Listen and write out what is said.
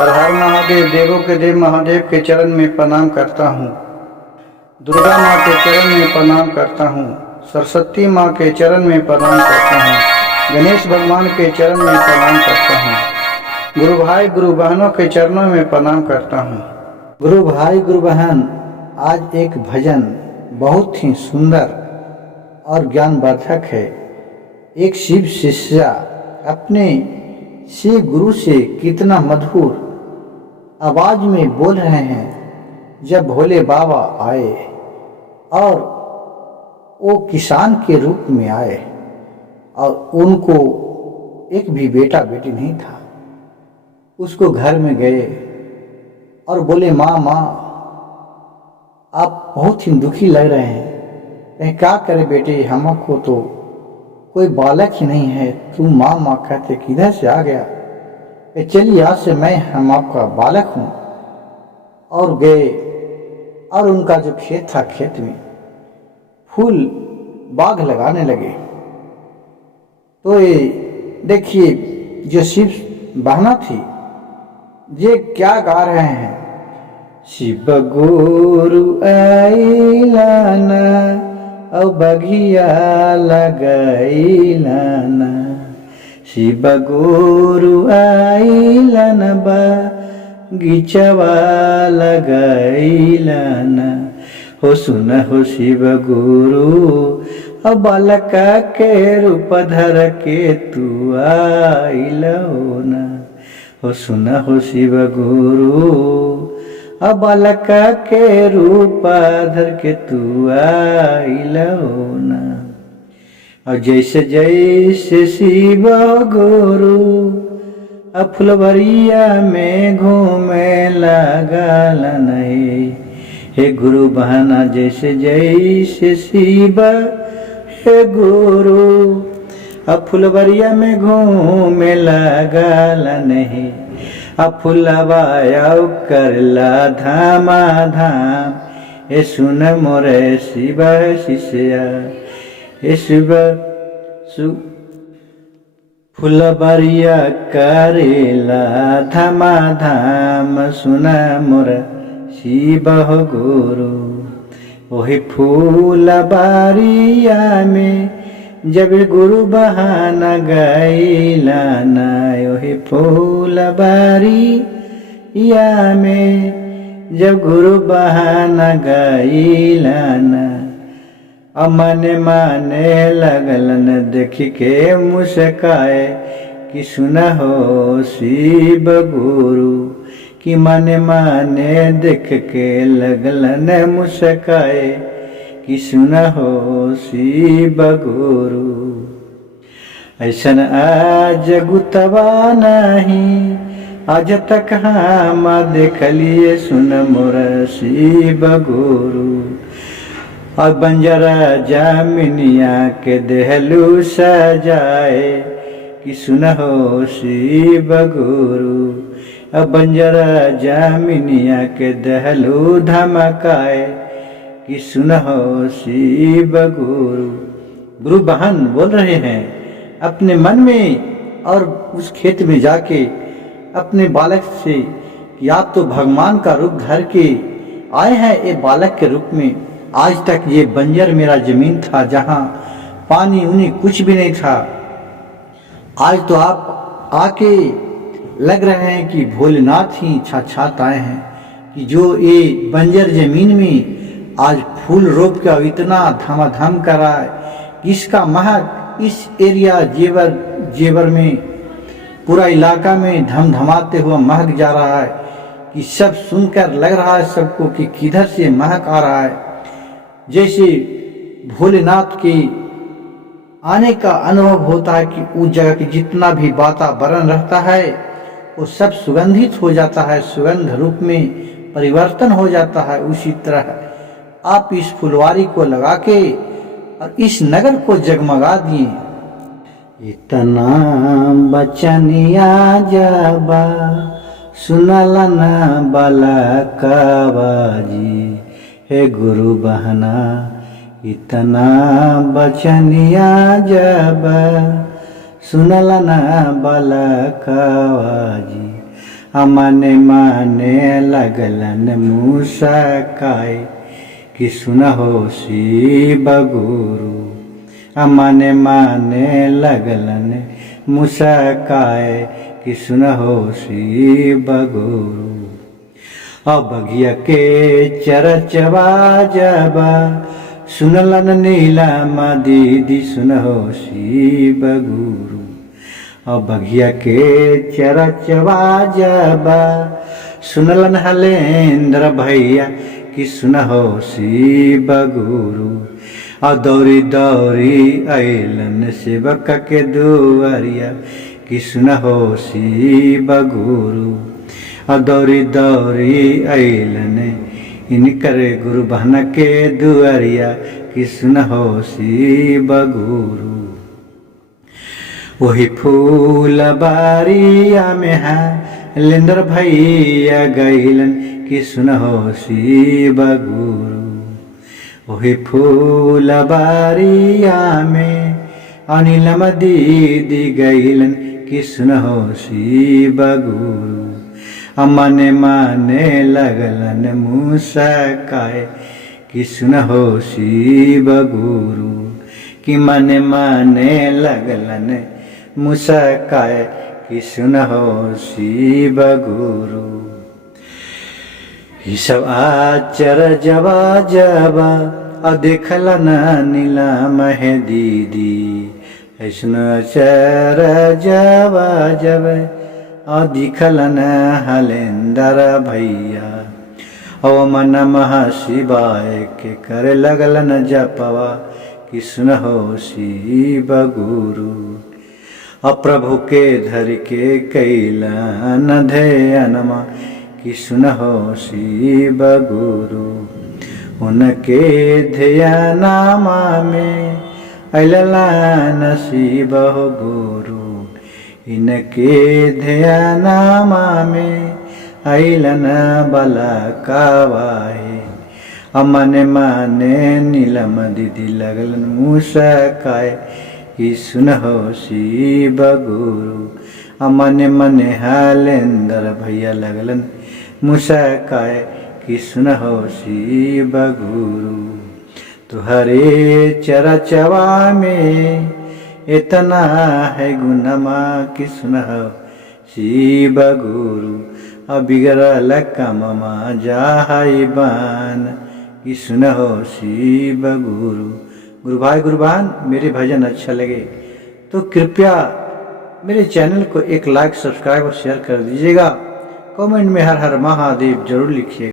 हर हर महादेव। देवों के देव महादेव के चरण में प्रणाम करता हूँ। दुर्गा माँ के चरण में प्रणाम करता हूँ। सरस्वती माँ के चरण में प्रणाम करता हूँ। गणेश भगवान के चरण में प्रणाम करता हूँ। गुरु भाई गुरु बहनों के चरणों में प्रणाम करता हूँ। गुरु भाई गुरु बहन, आज एक भजन बहुत ही सुंदर और ज्ञानवर्धक है। एक शिव शिष्य अपने शिव गुरु से कितना मधुर आवाज में बोल रहे हैं। जब भोले बाबा आए और वो किसान के रूप में आए और उनको एक भी बेटा बेटी नहीं था, उसको घर में गए और बोले, माँ माँ आप बहुत ही दुखी लग रहे हैं, कहीं क्या करे बेटे, हमको तो कोई बालक ही नहीं है। तू माँ माँ कहते किधर से आ गया? चलिए आज से हम आपका बालक हूँ। और गए और उनका जो खेत था, खेत में फूल बाग लगाने लगे। तो ये देखिए जो शिव बहना थी, ये क्या गा रहे हैं, शिव गुरु आइलाना औ बगिया लगाइलाना, शिव गुरु आइलन बगीचवा लगाइलन। हो सुन हो शिव गुरु बालक के रूप धर के तू आइलो न। हो सुन हो शिव गुरु बालक के रूप धर के तू आइलो न। और जैसे जैसे शिव गुरु फुलवरिया में घूमे लागल नहीं। हे गुरु बहना जैसे जैसे शिव हे गुरु फुलवरिया में घूमे लागल नहीं। फुलवा करला धामा धाम, हे सुन मोरे शिव शिष्या, हे शिव फुलबरिया करेला धमा धाम, सुना मोर शिव गुरु। वही फूलबारिया में जब गुरु बहाना गैला ना, वही फूलबारिया में जब गुरु बहाना गैला ना। अमने माने लगलन देख के मुस्काए कि सुना हो शिव गुरु, कि मने माने देख के लगलन मुस्काए कि सुना हो शिव गुरु। ऐसन आज गुतवा नहीं, आज तक हम देखलिए सुन मोर शिव गुरु। और बंजरा जामिनिया के देहलू सजाए कि सुन हो शिव गुरु। अब बंजरा जामिनिया के देहलू धमकाए कि सुन हो शिव गुरु। गुरु बहन बोल रहे हैं अपने मन में और उस खेत में जाके अपने बालक से कि आप तो भगवान का रूप धर के आए हैं ये बालक के रूप में। आज तक ये बंजर मेरा जमीन था, जहाँ पानी उन्हें कुछ भी नहीं था। आज तो आप आके लग रहे हैं कि भोलेनाथ ही साक्षात आए हैं, कि जो ये बंजर जमीन में आज फूल रोप के इतना धमाधम कर रहा है। इसका महक इस एरिया जेवर में पूरा इलाका में धमधमाते हुआ महक जा रहा है, कि सब सुनकर लग रहा है सबको कि किधर से महक आ रहा है। जैसे भोलेनाथ के आने का अनुभव होता है कि उस जगह की जितना भी वातावरण रहता है वो सब सुगंधित हो जाता है, सुगंध रूप में परिवर्तन हो जाता है। उसी तरह आप इस फुलवारी को लगा के और इस नगर को जगमगा दिए। इतना बचनिया जाबा सुनला ना बाला काबाजी, हे गुरु बहना इतना बचनिया जब सुनला ना बालकवा जी। अमने माने लगलन मुस्काए कि सुनहो शिव गुरु। अमने माने लगलन मुस्काए कि सुनहो शिव गुरु। अबगिया के चरचवा जबा सुनलन नीलमा दीदी सुनहो शिव गुरु। अबगिया के चरचवा जबा सुनलन हलेंद्र भैया कि सुनहो शिव गुरु। और दौरी दौरी अइलन सेवक के दुआरिया कि सुनहो शिव गुरु। और दौरी दौरी अइलन इनकर गुरु बहन के दुआरिया कि सुनहो शिव गुरु। वही फूल बारिया में हलेंद्र भैया गइलन कि सुनहो शिव गुरु। वही फूल बारिया में अनिलम दीदी गइलन कि सुनहो शिव गुरु। अमने माने लगलन मुस्काए कि सुनहो शिव गुरु। कि मने माने लगलन मुस्काए कि सुनहो शिव गुरु। ई सब आचरजवा जबा और देखलन नीलम है दीदी ऐसन आचरजवा जब और दिखलन हलेंद्र भैया। और मन महा शिवाय के करे लगलन जपवा कि सुनहो शिव गुरु। और प्रभु के धर के कैलन ध्यानमा कि सुनहो शिव गुरु। उनके ध्यानमा में अइलन शिव गुरु। इनके ध्यानमा में अइलन बलकावाहे। अमने माने नीलम दीदी लगलन मुस्काए कि सुनहो शिव गुरु। अमने मने हलेंद्र भैया लगलन मुस्काए कि सुनहो शिव गुरु। तुहरे चरचवा में इतना है गुनमा कि सुनहो शिव गुरु। बिगड़ल कममा जाई बान कि सुनहो शिव गुरु। गुरु भाई गुरु बहन मेरे भजन अच्छा लगे तो कृपया मेरे चैनल को एक लाइक सब्सक्राइब और शेयर कर दीजिएगा। कमेंट में हर हर महादेव जरूर लिखिए।